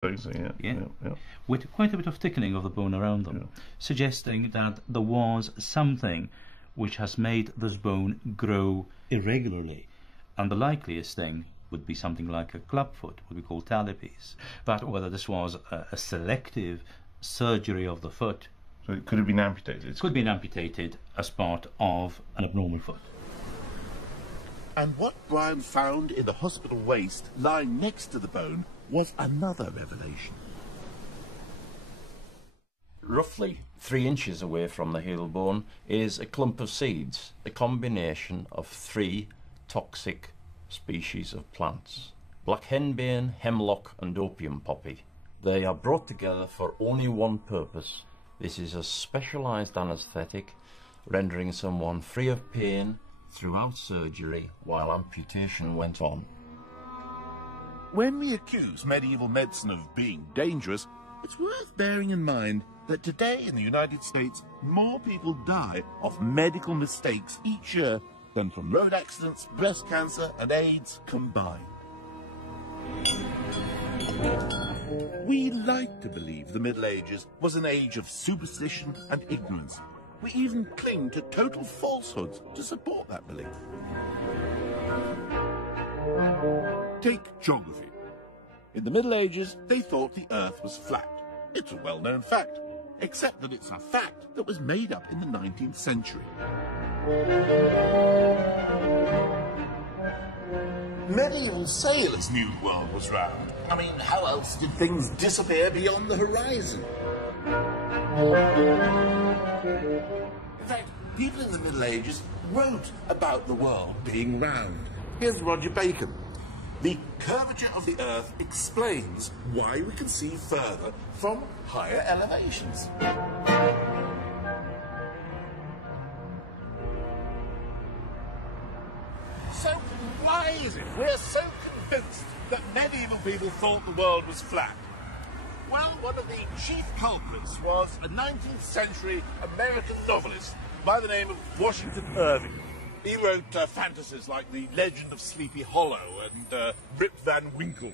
With quite a bit of thickening of the bone around them, suggesting that there was something which has made this bone grow irregularly. And the likeliest thing would be something like a clubfoot, what we call talipes. But whether this was a selective surgery of the foot... So it could have been amputated? It could have been amputated as part of an abnormal foot. And what Brian found in the hospital waste lying next to the bone was another revelation. Roughly 3 inches away from the heel bone is a clump of seeds, a combination of 3 toxic species of plants: black henbane, hemlock and opium poppy. They are brought together for only one purpose. This is a specialised anaesthetic, rendering someone free of pain throughout surgery while amputation went on. When we accuse medieval medicine of being dangerous, it's worth bearing in mind that today in the United States, more people die of medical mistakes each year than from road accidents, breast cancer and AIDS combined. We like to believe the Middle Ages was an age of superstition and ignorance. We even cling to total falsehoods to support that belief. Take geography. In the Middle Ages, they thought the Earth was flat. It's a well-known fact, except that it's a fact that was made up in the 19th century. Medieval sailors knew the world was round. I mean, how else did things disappear beyond the horizon? In fact, people in the Middle Ages wrote about the world being round. Here's Roger Bacon. The curvature of the Earth explains why we can see further from higher elevations. So why is it we're so convinced that medieval people thought the world was flat? Well, one of the chief culprits was a 19th century American novelist by the name of Washington Irving. He wrote fantasies like The Legend of Sleepy Hollow and Rip Van Winkle.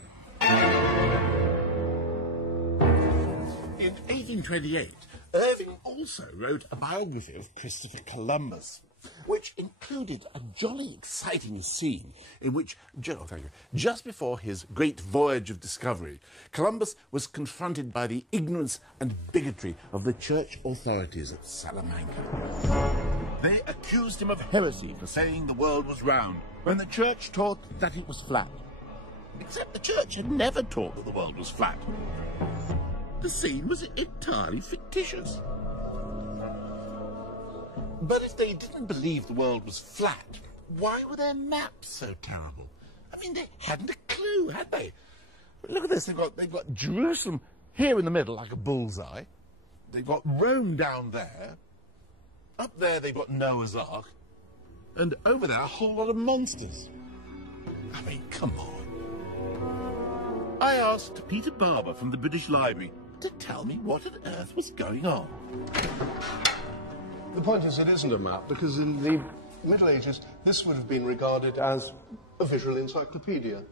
In 1828, Irving also wrote a biography of Christopher Columbus, which included a jolly exciting scene in which, just before his great voyage of discovery, Columbus was confronted by the ignorance and bigotry of the church authorities at Salamanca. They accused him of heresy for saying the world was round, when the church taught that it was flat. Except the church had never taught that the world was flat. The scene was entirely fictitious. But if they didn't believe the world was flat, why were their maps so terrible? I mean, they hadn't a clue, had they? Look at this, they've got Jerusalem here in the middle, like a bullseye. They've got Rome down there. Up there they've got Noah's Ark. And over there a whole lot of monsters. I mean, come on. I asked Peter Barber from the British Library to tell me what on earth was going on. The point is, it isn't a map, because in the Middle Ages, this would have been regarded as a visual encyclopedia.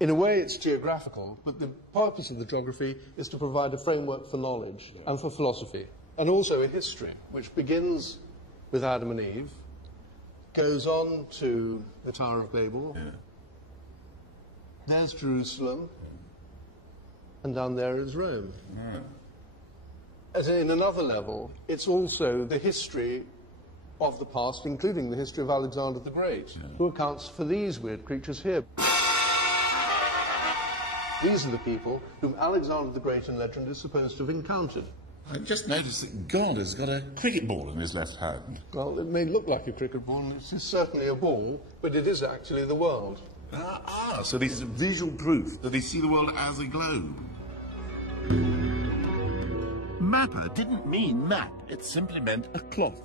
In a way, it's geographical, but the purpose of the geography is to provide a framework for knowledge and for philosophy, and also a history, which begins with Adam and Eve, goes on to the Tower of Babel, there's Jerusalem, and down there is Rome. As in another level, it's also the history of the past, including the history of Alexander the Great, who accounts for these weird creatures here. These are the people whom Alexander the Great in legend is supposed to have encountered. I just noticed that God has got a cricket ball in his left hand. Well, it may look like a cricket ball, and it is certainly a ball, but it is actually the world. So this is visual proof that they see the world as a globe. Mappa didn't mean map, it simply meant a cloth.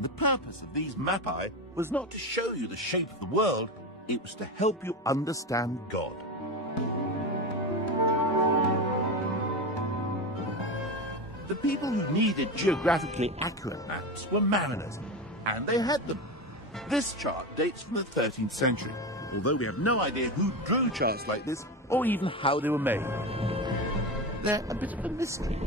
The purpose of these mappae was not to show you the shape of the world, it was to help you understand God. The people who needed geographically accurate maps were mariners, and they had them. This chart dates from the 13th century, although we have no idea who drew charts like this or even how they were made. they're a bit of a mystery.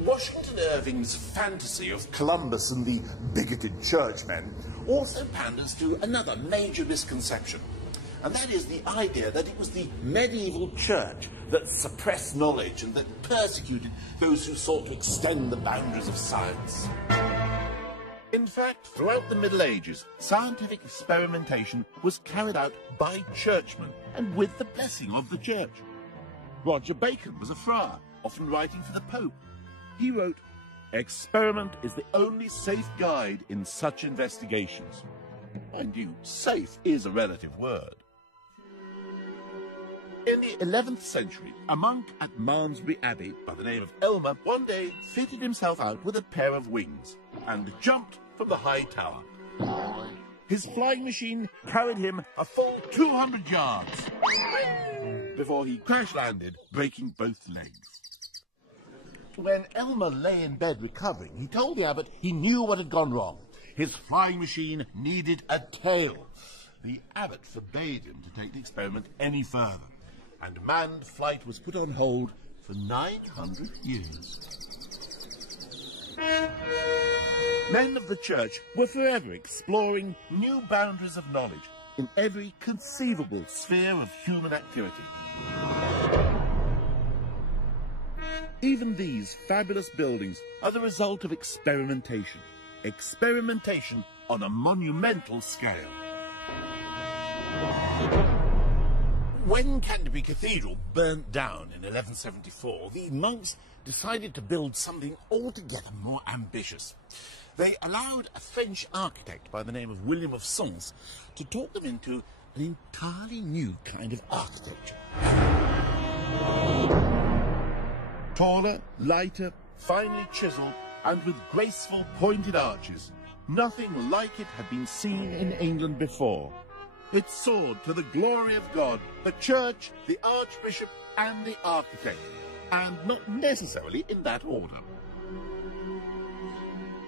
Washington Irving's fantasy of Columbus and the bigoted churchmen also panders to another major misconception, and that is the idea that it was the medieval church that suppressed knowledge and that persecuted those who sought to extend the boundaries of science. In fact, throughout the Middle Ages, scientific experimentation was carried out by churchmen and with the blessing of the church. Roger Bacon was a friar, often writing for the Pope. He wrote, "Experiment is the only safe guide in such investigations." Mind you, safe is a relative word. In the 11th century, a monk at Malmesbury Abbey by the name of Elmer one day fitted himself out with a pair of wings and jumped from the high tower. His flying machine carried him a full 200 yards before he crash-landed, breaking both legs. When Elmer lay in bed recovering, he told the abbot he knew what had gone wrong. His flying machine needed a tail. The abbot forbade him to take the experiment any further, and manned flight was put on hold for 900 years. Men of the church were forever exploring new boundaries of knowledge in every conceivable sphere of human activity. Even these fabulous buildings are the result of experimentation. Experimentation on a monumental scale. When Canterbury Cathedral burnt down in 1174, the monks decided to build something altogether more ambitious. They allowed a French architect by the name of William of Sens to talk them into an entirely new kind of architecture. Taller, lighter, finely chiselled, and with graceful pointed arches. Nothing like it had been seen in England before. It soared to the glory of God, the church, the archbishop, and the architect, and not necessarily in that order.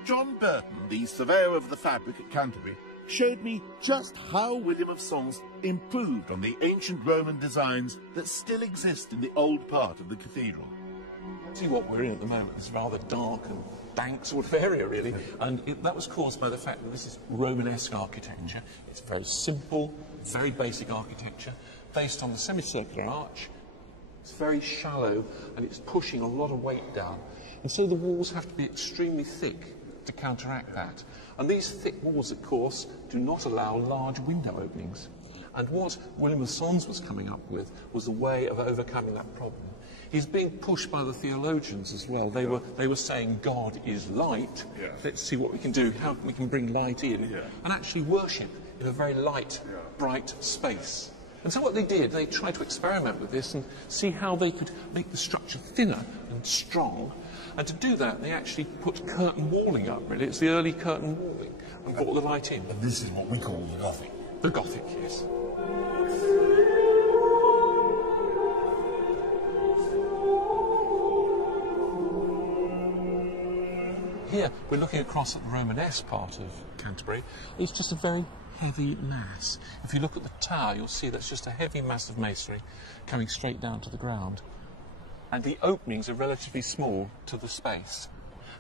John Burton, the surveyor of the fabric at Canterbury, showed me just how William of Sens improved on the ancient Roman designs that still exist in the old part of the cathedral. See, what we're in at the moment is rather dark and dank sort of area, really, and that was caused by the fact that this is Romanesque architecture. It's very simple, very basic architecture, based on the semicircular arch. It's very shallow, and it's pushing a lot of weight down. And so the walls have to be extremely thick to counteract that. And these thick walls, of course, do not allow large window openings. And what William of Sens was coming up with was a way of overcoming that problem. He's being pushed by the theologians as well. They were saying God is light. Yeah. Let's see what we can do, how we can bring light in, and actually worship in a very light, bright space. And so what they did, they tried to experiment with this and see how they could make the structure thinner and strong. And to do that, they actually put curtain walling up, really. It's the early curtain walling, and brought the light in. And this is what we call the Gothic. The Gothic, yes. Here, we're looking across at the Romanesque part of Canterbury. It's just a very heavy mass. If you look at the tower, you'll see that's just a heavy mass of masonry coming straight down to the ground. And the openings are relatively small to the space.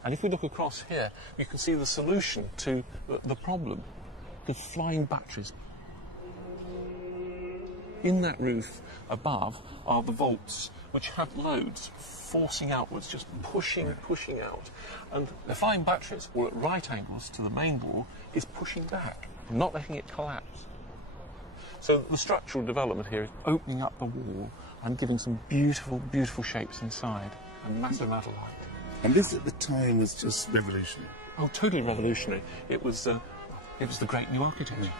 And if we look across here, you can see the solution to the problem, the flying batteries. In that roof above are the vaults, which have loads forcing outwards, just pushing out. And the flying batteries, or at right angles to the main wall, is pushing back, not letting it collapse. So the structural development here is opening up the wall and giving some beautiful, beautiful shapes inside, and massive amount of light. And this at the time was just revolutionary. Oh, totally revolutionary. It was the great new architecture.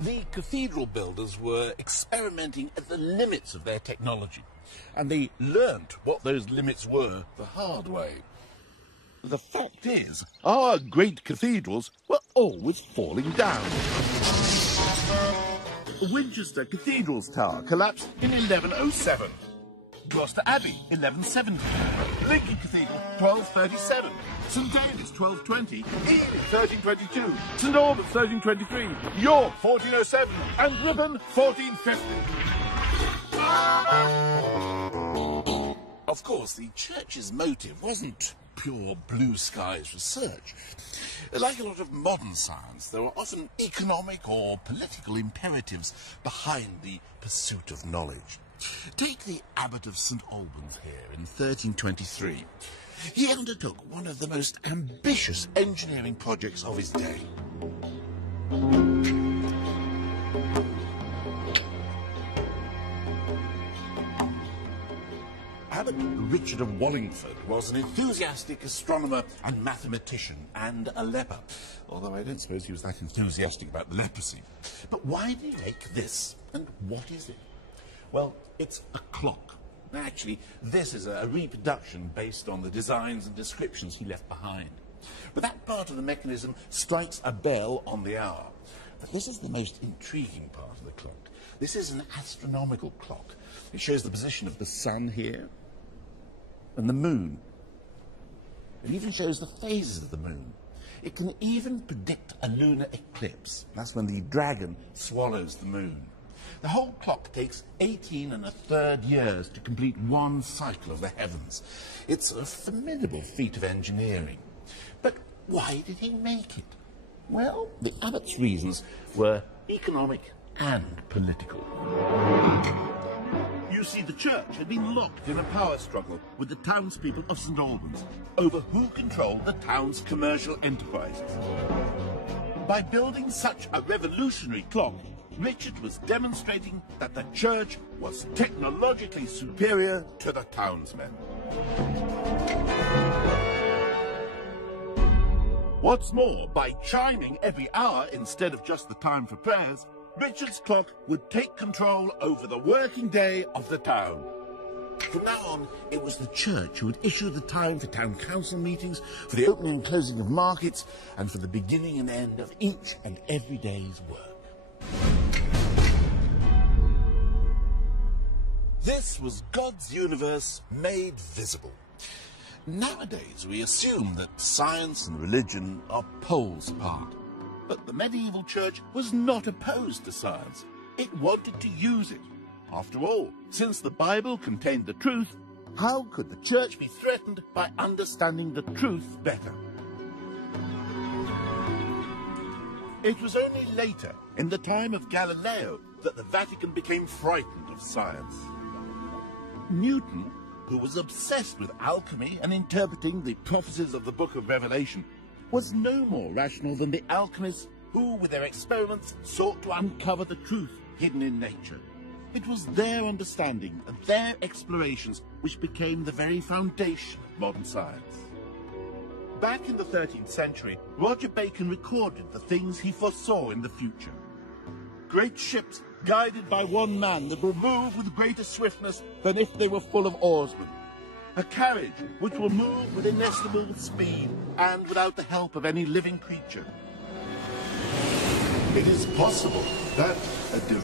The cathedral builders were experimenting at the limits of their technology, and they learnt what those limits were the hard way. The fact is, our great cathedrals were always falling down. Winchester Cathedral's tower collapsed in 1107. Gloucester Abbey, 1170. Lincoln Cathedral, 1237. St David's 1220, Ely 1322, St Albans 1323, York 1407, and Ripon 1450. Of course, the Church's motive wasn't pure blue skies research. Like a lot of modern science, there were often economic or political imperatives behind the pursuit of knowledge. Take the Abbot of St Albans here in 1323. He undertook one of the most ambitious engineering projects of his day. Abbot Richard of Wallingford was an enthusiastic astronomer and mathematician and a leper, although I don't suppose he was that enthusiastic about leprosy. But why did he make this, and what is it? Well, it's a clock. Actually, this is a reproduction based on the designs and descriptions he left behind. But that part of the mechanism strikes a bell on the hour. But this is the most intriguing part of the clock. This is an astronomical clock. It shows the position of the sun here and the moon. It even shows the phases of the moon. It can even predict a lunar eclipse. That's when the dragon swallows the moon. The whole clock takes 18 1/3 years to complete one cycle of the heavens. It's a formidable feat of engineering. But why did he make it? Well, the abbot's reasons were economic and political. You see, the church had been locked in a power struggle with the townspeople of St Albans over who controlled the town's commercial enterprises. By building such a revolutionary clock, Richard was demonstrating that the church was technologically superior to the townsmen. What's more, by chiming every hour instead of just the time for prayers, Richard's clock would take control over the working day of the town. From now on, it was the church who would issue the time for town council meetings, for the opening and closing of markets, and for the beginning and end of each and every day's work. This was God's universe made visible. Nowadays, we assume that science and religion are poles apart. But the medieval church was not opposed to science. It wanted to use it. After all, since the Bible contained the truth, how could the church be threatened by understanding the truth better? It was only later, in the time of Galileo, that the Vatican became frightened of science. Newton, who was obsessed with alchemy and interpreting the prophecies of the book of Revelation, was no more rational than the alchemists who, with their experiments, sought to uncover the truth hidden in nature. It was their understanding and their explorations which became the very foundation of modern science. Back in the 13th century, Roger Bacon recorded the things he foresaw in the future. Great ships, guided by one man, that will move with greater swiftness than if they were full of oarsmen. A carriage which will move with inestimable speed and without the help of any living creature. It is possible that a